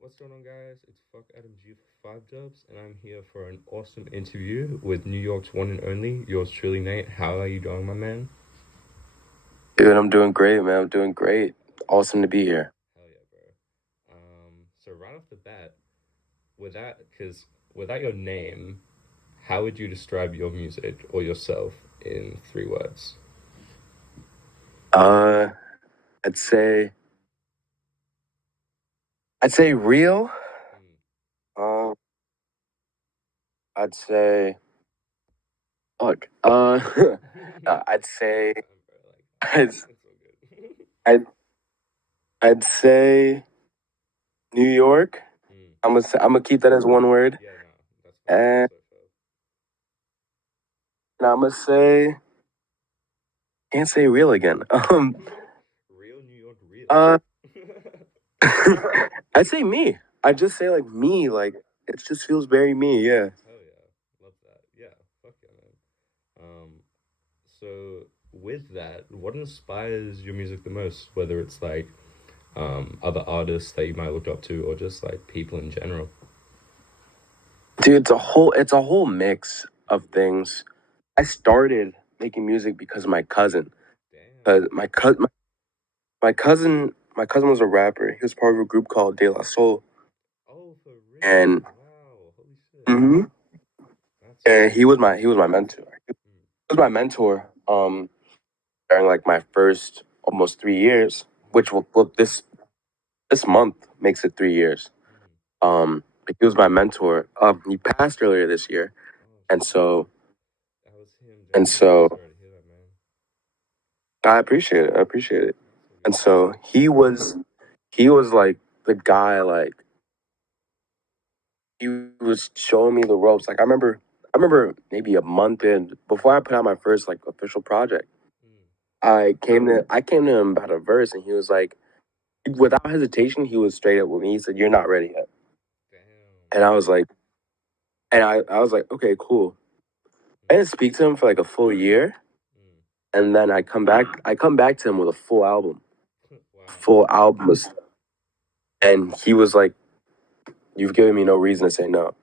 What's going on, guys? It's Fuck Adam G for Five Dubs, and I'm here for an awesome interview with New York's one and only, yours truly, Nate. How are you doing, my man? Dude, I'm doing great, man. I'm doing great. Awesome to be here. Hell yeah, bro. So right off the bat, without your name, how would you describe your music or yourself in three words? Uh, I'd say real. Mm. Um, I'd say look. I'd say Fine, bro. Like, I'd it's all good. I'd, I'd say New York. Mm. I'm gonna keep that as one word, Yeah, no, that's fair. That's and so fair. I'm gonna say can't say real again. Real New York, real. Uh, I'd say me. I'd just say like me. Like it just feels very me. Yeah. Hell yeah, love that. Yeah, fuck yeah, man. So with that, what inspires your music the most? Whether it's like other artists that you might look up to, or just like people in general. Dude, it's a whole mix of things. I started making music because of my cousin. Damn. My cousin was a rapper. He was part of a group called De La Soul, Oh, for real? and Wow. Holy shit. mhm, That's and crazy. he was my mentor. He Mm, was my mentor during like my first almost 3 years, which will this month makes it 3 years. mm. But he was my mentor. He passed earlier this year, Oh and shit. so That was him. and Damn. I'm so so sorry to hear that, man. I appreciate it. I appreciate it. That's all And good. so he was like the guy like he was showing me the ropes. Like I remember maybe a month in before I put out my first like official project. Mm, I came to him about a verse and he was like without hesitation, he was straight up with me. He said, "You're not ready yet." damn. And I was like I was like, okay, cool. I Mm, didn't speak to him for like a full year. mm. And then I come back to him with a full album. Wow. Full album was and he was like, "You've given me no reason to say no."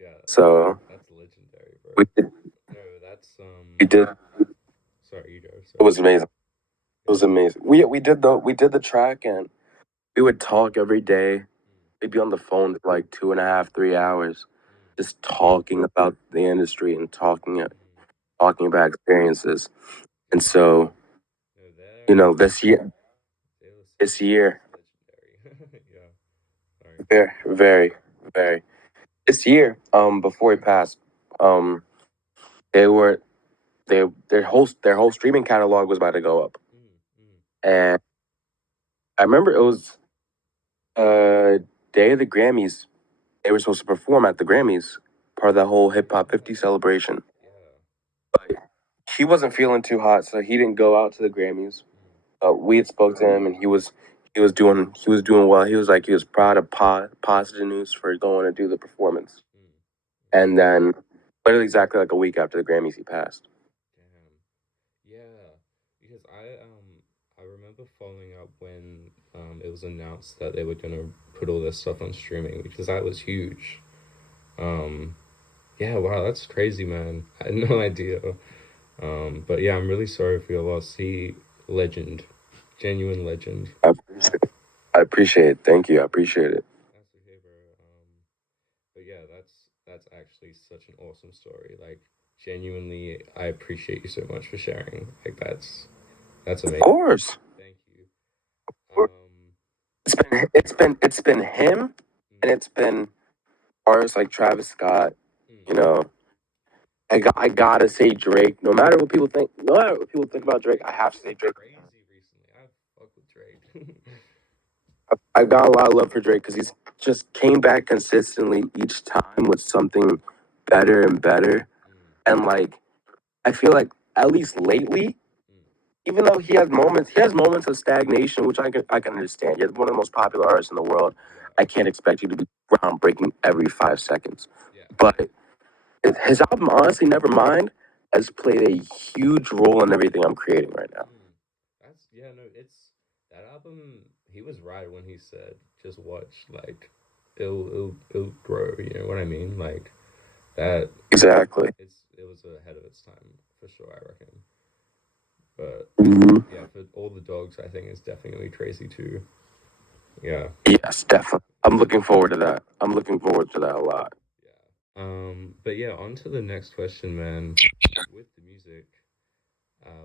Yeah, So that's legendary, bro. we did No, that's we did Sorry, you go. it Sorry. was amazing. It Yeah. was amazing. We did the track and we would talk every day. Mm, We'd be on the phone for like 2.5, 3 hours, mm, just talking about the industry and mm. talking about experiences. And Yeah. so, No, you they're know, Taylor this Soul year, is legendary. Yeah. Sorry. very, very, very. This year, before he passed, um, they were their whole streaming catalog was about to go up, Mm, mm. and I remember it was day of the Grammys. They were supposed to perform at the Grammys, part of that whole Hip Hop 50 celebration. Yeah. But he wasn't feeling too hot, so he didn't go out to the Grammys. Mm, We had spoke to him, and he was doing well. He was like he was proud of positive news for going to do the performance. mm, mm. And then, literally exactly like a week after the Grammys, he passed. Damn. Yeah. Because I remember following up when it was announced that they were gonna put all this stuff on streaming because that was huge. Um yeah, wow, that's crazy, man. I had no idea. But yeah, I'm really sorry for your loss. He legend. Genuine legend. I appreciate it. I appreciate it. Thank you. I appreciate it. That's okay, bro. But yeah, that's actually such an awesome story. Like genuinely, I appreciate you so much for sharing. Like that's Of amazing. course, Thank you. Um, it's been him, and mm, it's been artists like Travis Scott. mm. You know, I gotta say Drake. No matter what people think, no matter what people think Dude, about Drake, I Drake have has to say been Drake. crazy recently. I fuck with Drake. I got a lot of love for Drake because he's just came back consistently each time with something better and better. Mm, And like I feel like at least lately, mm, even though he has moments of stagnation, which I can understand. You're one of the most popular artists in the world. yeah, I can't expect you to be groundbreaking every 5 seconds. yeah. But his album, honestly, Nevermind, has played a huge role in everything I'm creating right now. Mm. That's yeah, no, it's that album. he was right when he said, "Just watch, like, it'll grow." You know what I mean? Like that. Exactly. It was ahead of its time for sure. I reckon. But yeah, for all the dogs, I think it's definitely Tracy too. Yeah, Yes, definitely. I'm looking forward to that. I'm looking forward to that a lot. yeah. But yeah, on to the next question, man. With the music,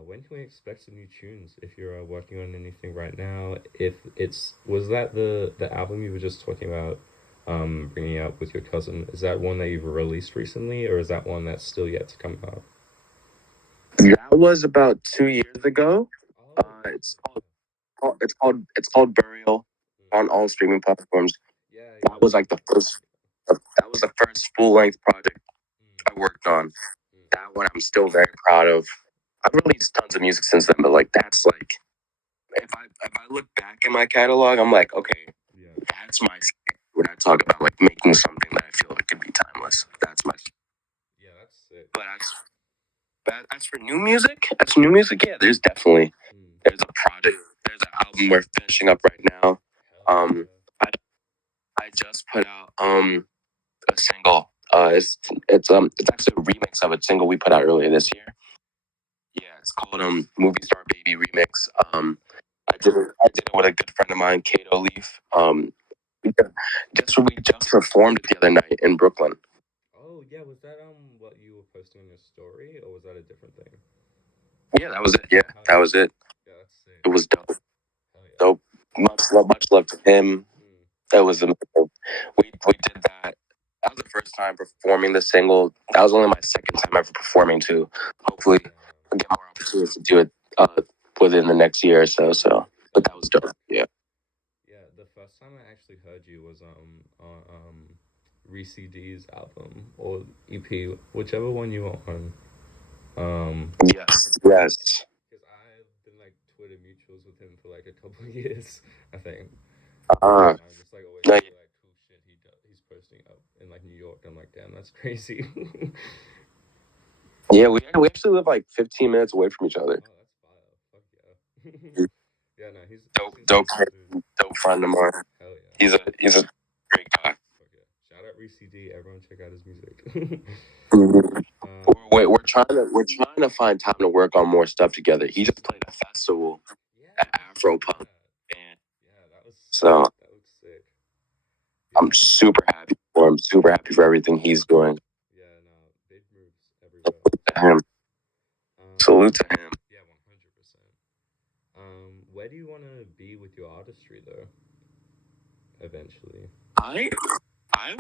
when can we expect some new tunes? If you're working on anything right now, if it's was that the album you were just talking about, bringing out with your cousin? Is that one that you've released recently, or is that one that's still yet to come out? That was about 2 years ago. Oh, It's called Burial on all streaming platforms. yeah, That was like the first. That was the first full length project I worked on. That one I'm still very proud of. I've released tons of music since then, but like that's like if I look back in my catalog, I'm like, okay, yeah, that's my when I talk about like making something that I feel like could be timeless. That's my. yeah. That's sick. But as for new music, yeah, Mm. there's a project, there's an album we're finishing up right now. Hell Um, yeah. I I just put out a single. It's actually a remix of a single we put out earlier this year. Yeah, it's called Movie Star Baby Remix. I did it with a good friend of mine, Kato Leaf. We just performed it the other night in Brooklyn. Oh yeah, was that what you were posting on your story, or was that a different thing? Yeah, that was it. Yeah, Hell that yeah. was it. Yeah, that's sick. It was dope. Hell yeah. Dope. Much love to him. Mm. That was amazing. We did that. That was the first time performing the single. That was only my second time ever performing too. Hopefully, Damn. I'll get more opportunities to do it within the next year or so. But that Mm. was dope. Yeah. Yeah, the first time I actually heard you was on Reese D's album or EP, whichever one you were on. Yes. Yes. Because I've been like Twitter mutuals with him for like a couple of years, I think. Uh, I just like always no, see like cool shit he's posting up in like New York. I'm like, damn, that's crazy. yeah, we actually live like 15 minutes away from each other. Oh, that's fire. Fuck yeah. Yeah, no, he Dope, seems like dope, a cool dude. dope friend of mine. Hell yeah. He's a great guy. Fuck yeah. Shout out Reese D. Everyone check out his music. Mhm. um, We're trying to find time to work on more stuff together. He just played a festival yeah, at I Afro saw Punk, that. and Yeah, so that looks sick. I'm Yeah, super happy for him. Super happy for everything he's doing. yeah, no, big moves everywhere. Salute to him. Um, Salute to him. yeah, 100%. Where do you want to be with your artistry though? Eventually. I I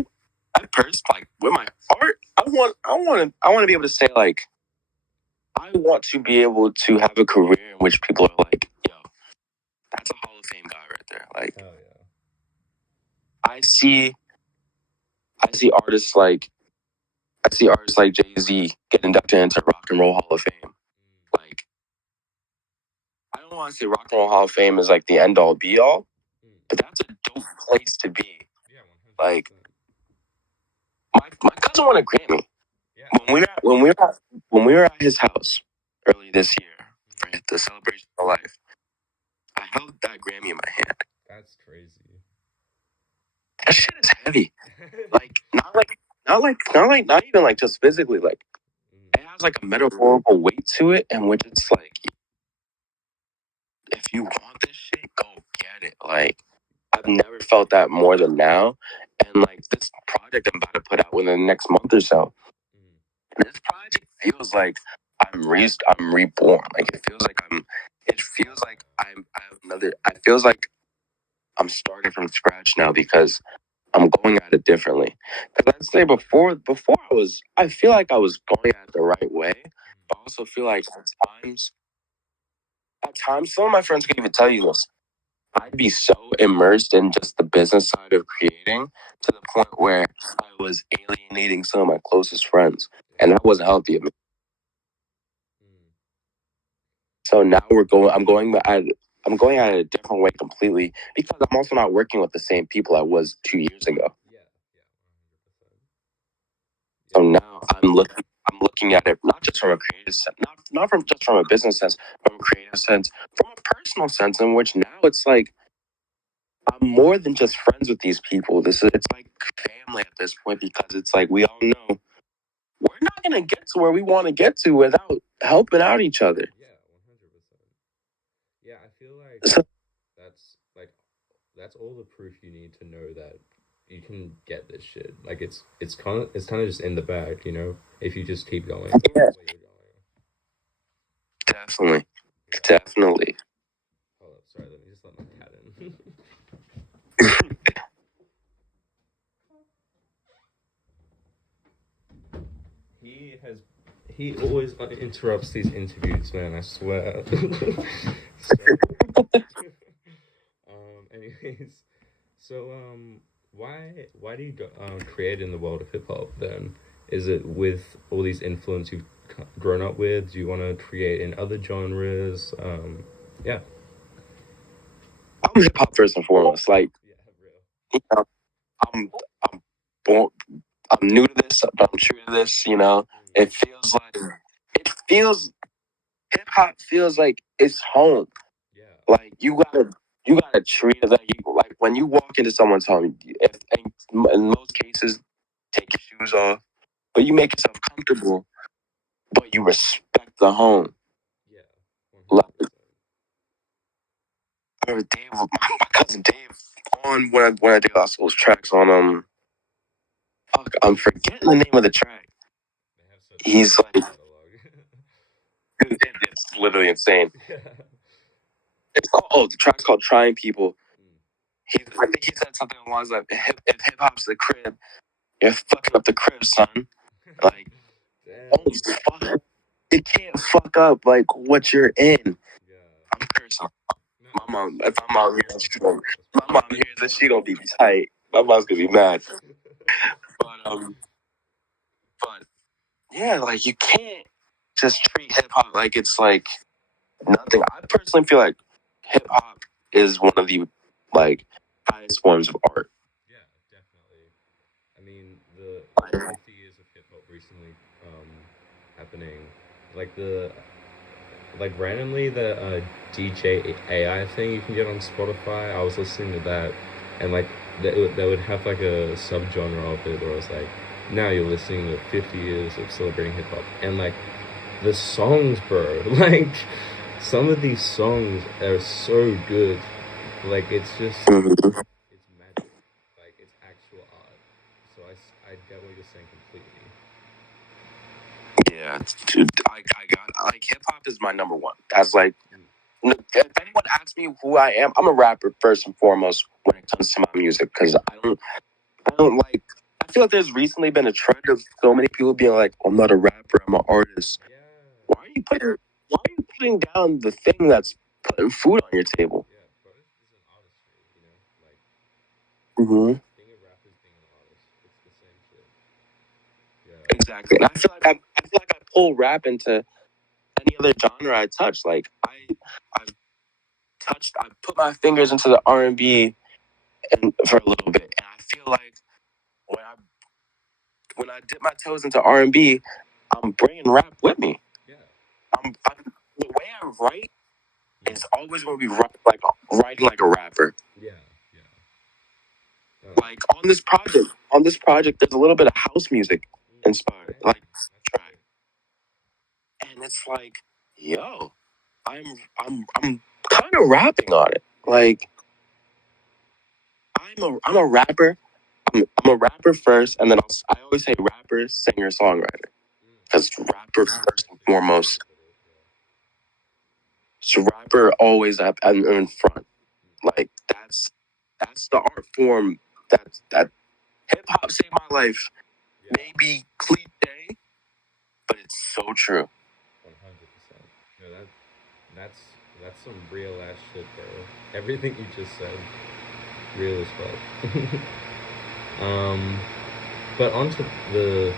I personally like with my art. I want to be able to say like I want to be able to have a career in which people are like, yo, that's a Hall of Fame guy right there. Like Hell yeah. I see I see artists like Jay-Z get inducted into Rock and Roll Hall of Fame. Mm, Like I don't want to say Rock and Roll Hall of Fame is like the end all be all, mm. but that's a dope place to be. Yeah, Like 100%. my cousin won a Grammy Yeah. when we were at his house early this year for Mm, the celebration of life. I held that Grammy in my hand. that's crazy. That shit is heavy. Like not even like just physically. Like Mm, it has like a metaphorical weight to it, and which it's like if you want this shit, go get it. Like I've never felt that more than now. And like this project I'm about to put out within the next month or so, mm. this project feels like I'm reborn. Like it feels Hell like I have another I feels like I'm starting from scratch now because I'm going at it differently. Because I'd say before I feel like I was going at it the right way, but I also feel like at times some of my friends can even tell you this. I'd be so immersed in just the business side of creating to the point where I was alienating some of my closest friends, Yeah. and that wasn't healthy of me. Mm. So now I'm going at it a different way completely because I'm also not working with the same people I was 2 years ago. Yeah. Yeah. 100%. So Yeah. now I'm looking at it not just from a creative sense, not from just from a business sense, from a creative sense, from a personal sense in which now it's like I'm more than just friends with these people. It's like family at this point because it's like we all know we're not gonna get to where we want to get to without helping out each other. Yeah, 100%. Yeah, I feel like So that's like that's all the proof you need to know that you can get this shit. Like it's kind of just in the bag, you know, if you just keep going yeah, where you're going. definitely, Yeah. definitely. Hold up, sorry, let me just let my cat in. he has he always interrupts these interviews, man, I swear. So anyways, so why do you create in the world of hip hop then? Is it with all these influence you've grown up with? Do you want to create in other genres? Yeah. I'm hip hop first and foremost. Like Yeah, real. you know, I'm born, I'm new to this, but I'm true to this. You know, Mm, it feels hip hop feels like it's home. yeah. Like you gotta treat it like when you walk into someone's home. If in most cases, take your shoes off, but you make yourself comfortable, but you respect the home. Yeah. Like 100%. I remember Dave, my cousin Dave, on one of De La Soul's tracks on fuck, I'm forgetting the name of the track. They have such a He's like, catalog. it's literally insane. Yeah. It's called, the track's called "Trying People." Mm. I think he said something along the lines like, if hip hop's the crib, you're fucking up the crib, son. Like, oh Damn. fuck, it can't fuck up like what you're in. Yeah. I'm cursing. No, My that's mom, if I'm out here, that's she gonna, perfect. That's my mom hears this, she gonna be tight. My mom's gonna be mad. perfect. But but yeah, like you can't just treat hip hop like it's like nothing. I personally feel like hip hop is one of the like highest forms of art. Yeah, definitely. I mean, the Like, 50 years of hip hop recently happening, like the like randomly the DJ AI thing you can get on Spotify. I was listening to that, and like they would have like a subgenre of it where it was like, now you're listening to 50 years of celebrating hip hop, and like the songs, bro, like some of these songs are so good. Like it's just mhm. it's magic. Like it's actual art. So I get what you're saying completely. Yeah, dude, I got like hip hop is my number one. That's like Mm. if anyone asks me who I am, I'm a rapper first and foremost when it comes to my music because I don't like. I feel like there's recently been a trend of so many people being like, "I'm not a rapper, I'm an artist." Yeah. Why are you putting Why are you putting down the thing that's putting food on your table? Yeah, both is an artistry, you know? Like Mm-hmm. being a rapper is being an artist. It's the same shit. Yeah. Exactly. And I feel like I pull rap into any other genre I touch. Like I put my fingers into the R&B and for a little bit, and I feel like when I when I dip my toes into R&B, I'm bringing rap with me. Yeah. The way I write Mm. is always going to be writing like a rapper. Yeah. Yeah. Like on this project, there's a little bit of house music inspired, Damn. like That's track, sick. and it's like, yo, I'm kind of rapping on it. Like I'm a rapper. I'm a rapper first, and then I always say rapper, singer, songwriter, Mm. because rapper first and That's a good way foremost. to put it. Yeah. So rapper always up and in front. Mm. Like that's the art form that hip hop saved my life. Yeah. Maybe cliche, but it's so true. 100%. No, that's that's some real ass shit, bro. Everything you just said, real as fuck. um, but on to the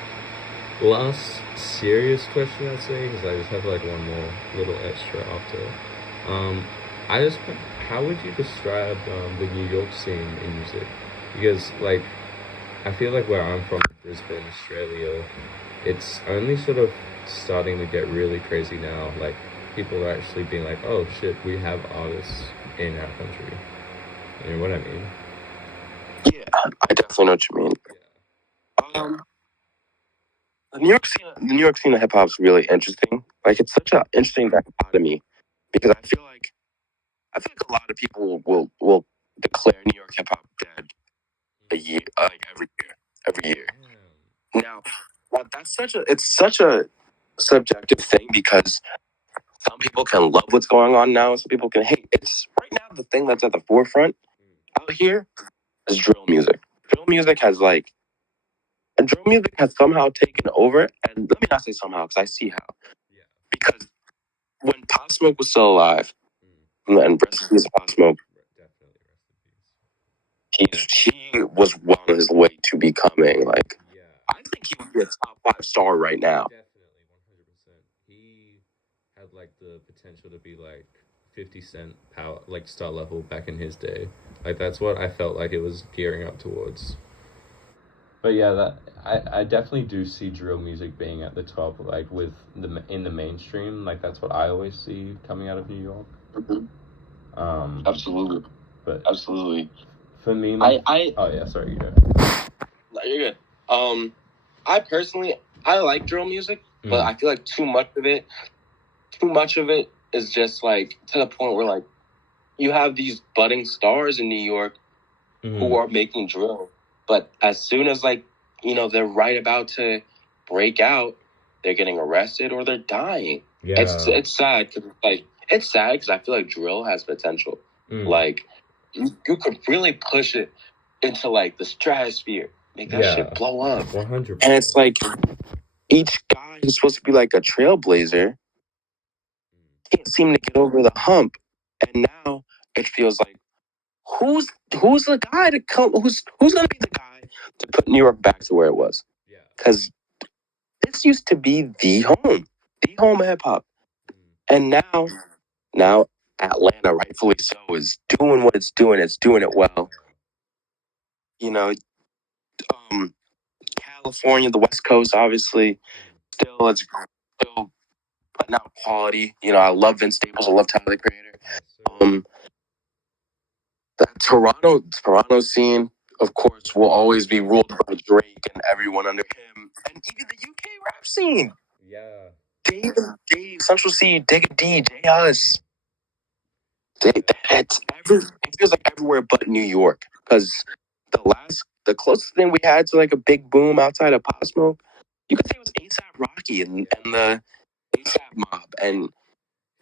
last serious question, I'd say, because I just have like one more little extra after. Um, I just, how would you describe the New York scene in music? Because like, I feel like where I'm from, Brisbane, Australia, it's only sort of starting to get really crazy now. Like, people are actually being like, oh shit, we have artists in our country. You know what I mean? Yeah, I definitely know what you mean. Yeah. Um, the New York scene of hip hop is really interesting. Like, it's such an interesting dichotomy because I feel like a lot of people will declare New York hip hop dead a year, like every year. Now, well, it's such a subjective thing because some people can love what's going on now, some people can hate. It's right now the thing that's at the forefront out here is drill music. Drill music has like drill music has somehow taken over, and let me not say somehow because I see how. Yeah. Because when Pop Smoke was still alive, and rest in peace, Pop Smoke, Definitely rest in peace. he was well on his way to becoming like. Yeah. I think he would be a top 5 star right now. Definitely, 100%. He had like the potential to be like 50 Cent power, like star level back in his day. Like that's what I felt like it was gearing up towards. But yeah, that I definitely do see drill music being at the top, like with the in the mainstream. Like that's what I always see coming out of New York. Absolutely, But absolutely. for me, oh yeah, sorry, you go. No, you're good. I personally I like drill music, but I feel like too much of it is just like to the point where like you have these budding stars in New York who are making drill, but as soon as like they're right about to break out, they're getting arrested or they're dying. Yeah. It's sad because I feel like drill has potential. Like you could really push it into like the stratosphere, make that shit blow up. 100%. And it's like each guy who's supposed to be like a trailblazer can't seem to get over the hump, and now it feels like who's the guy to come? Who's gonna be the guy to put New York back to where it was? Yeah. Because this used to be the home of hip hop, and now Atlanta, rightfully so, is doing what it's doing. It's doing it well. You know, California, the West Coast, obviously, it's still putting out quality. I love Vince Staples. I love Tyler the Creator. The Toronto scene, of course, will always be ruled by Drake and everyone under him, and even the UK rap scene. Yeah. Dave, Central C, Digga D, J Us. It feels like everywhere but New York. Because the closest thing we had to like a big boom outside of Pop Smoke, you could say it was ASAP Rocky and the ASAP Mob, and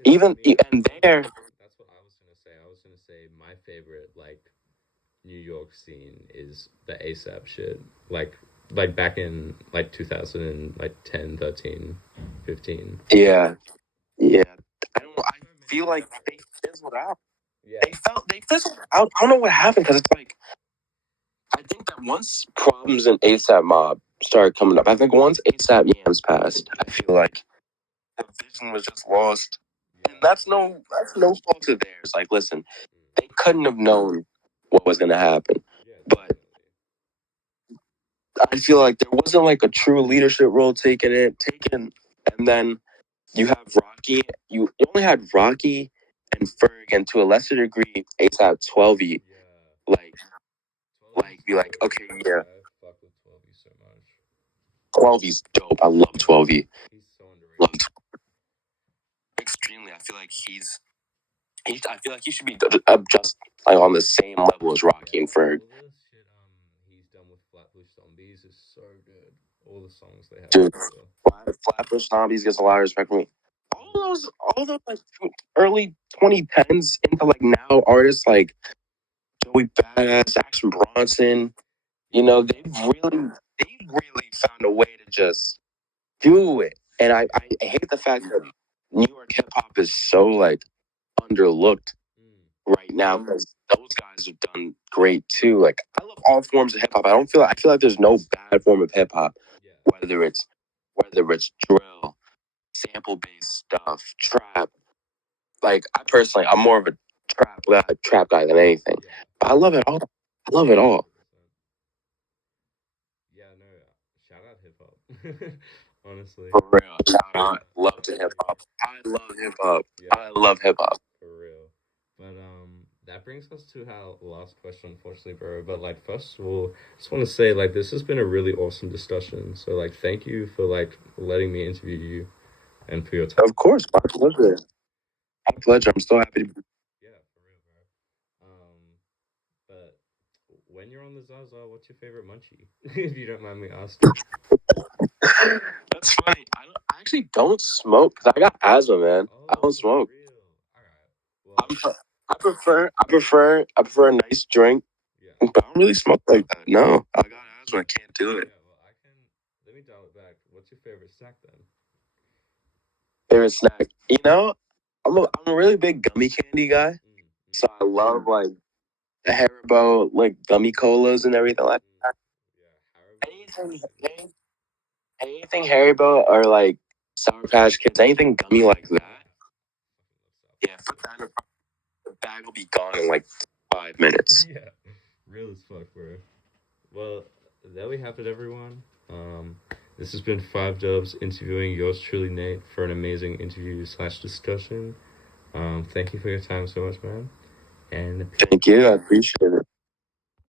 even and there. That's what I was gonna say. I was gonna say my favorite like New York scene is the ASAP shit. Like back in like 2000 and like 10, 13, 15. Yeah. I feel like they fizzled out. Yeah. They fizzled out. I don't know what happened because it's like I think that once problems in ASAP Mob started coming up, I think once ASAP Yams passed, I feel like the vision was just lost. And that's no fault of theirs. Like, listen, they couldn't have known what was gonna happen. But I feel like there wasn't like a true leadership role taken, and then you have Rocky. You only had Rocky and Ferg, and to a lesser degree, ASAP 12E. Like be like, okay, yeah. I fuck with 12E so much. 12E's dope. I love 12E. He's so underrated. Love extremely. I feel like I feel like he should be just like on the same level as Rocky and Ferg. All the shit he's done with Flatbush Zombies is so good. All the songs they have. Dude, Flatbush Zombies gets a lot of respect from me. All those like early 2010s into like now artists like Joey Badass, Action Bronson. They've really found a way to just do it. And I hate the fact that New York hip hop is so like underlooked right now because those guys have done great too. Like I love all forms of hip hop. I feel like there's no bad form of hip hop, whether it's drill, sample based stuff, trap. Like I'm more of a trap guy than anything. But I love it all. I love it all. Yeah, no, shout out hip hop. Honestly. For real. Shout out. Love to hip hop. I love hip hop. Yeah. I love hip hop. For real. But that brings us to our last question, unfortunately, bro. But like, first of all, I just want to say like this has been a really awesome discussion. So like, thank you for like letting me interview you and for your time. Of course, my pleasure. My pleasure. I'm so happy to be. Yeah, for real, bro. But when you're on the Zaza, what's your favorite munchie? If you don't mind me asking. That's funny. I actually don't smoke because I got asthma, man. I Oh, don't for smoke. real. All right. Well, I prefer a nice drink, yeah. but I don't really smoke like that. No, I got asthma. I can't do it. Yeah, well, I can. Let me dial it back. What's your favorite snack then? Favorite snack? I'm a really big gummy candy guy, Mm, so mm, I love like the Haribo like gummy colas and everything like mm. that. Yeah, Haribo is Anything, amazing. anything Haribo or like Sour Patch Kids, anything gummy like Yeah. that. Fucking love Sour Yeah, put that in the bag will be gone in like 5 minutes. Yeah, real as fuck, bro. Well, there we have it, everyone. This has been Five Dubs interviewing yours truly, Nate, for an amazing interview slash discussion. Thank you for your time so much, man. And Thank you. I appreciate it.